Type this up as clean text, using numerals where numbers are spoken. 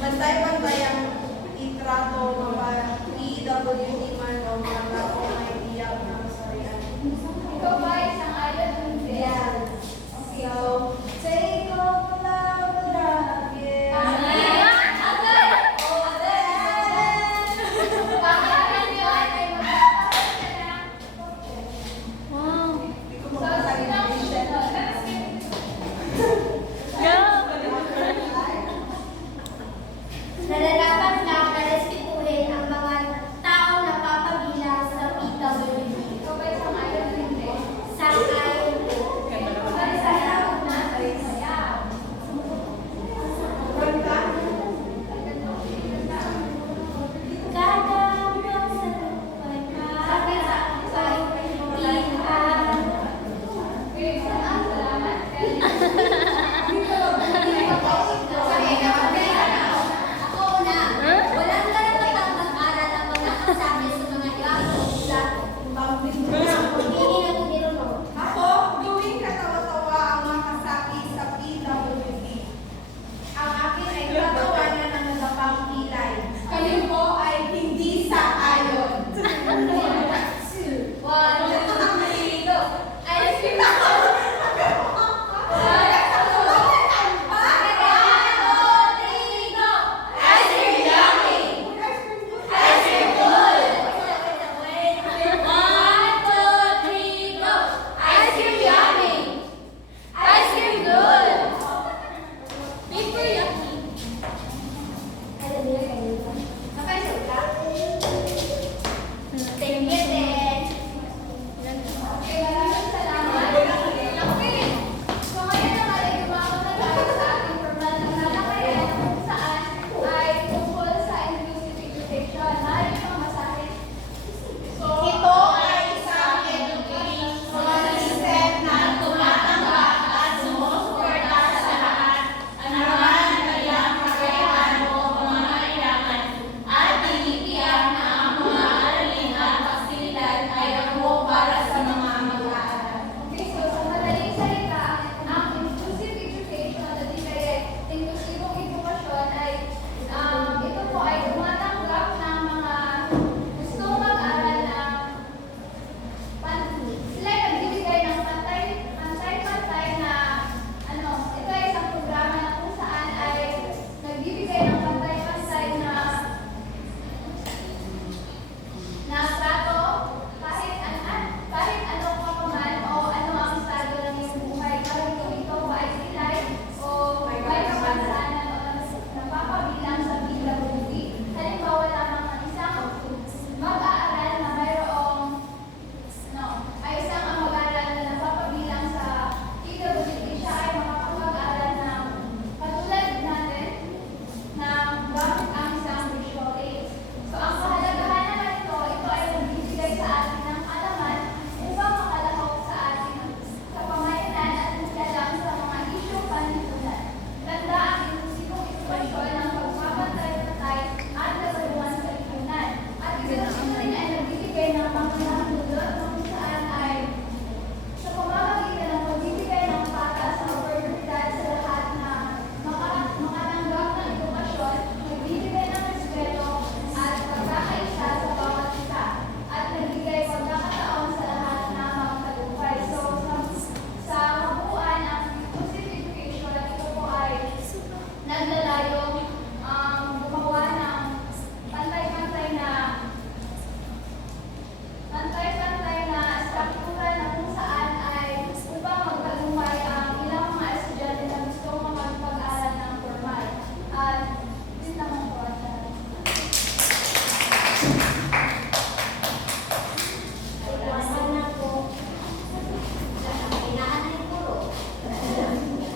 Bantay-bantay ang itrato mga PWD man o mga kung idea ng sarian. Ikaw ba isang ayon o hindi? Yan. So, take off love lagi. Pangalan yun ay magkakaroon ka na. Hindi ko So, makasali sino ang susunod? Nararapat na respetuhin ang mga taong napapabila sa PWD. Ikaw ba isang ayon o hindi? Sang-ayon po. Ay, sayaw na. Ay, sayaw. Kada pasalubay ay pagpilihan. Okay, salamat. Ako una, walang karapatang mag-aral ang mga kasabi sa mga ibang plato. Hindi na kumirunong. Ako, gawing katawa-tawa ang mga kasapi sa PWD. Ang akin ay katawanan ng nagapang kilay. Kayo po ay hindi sa ayon. One, two, three, go. Ay,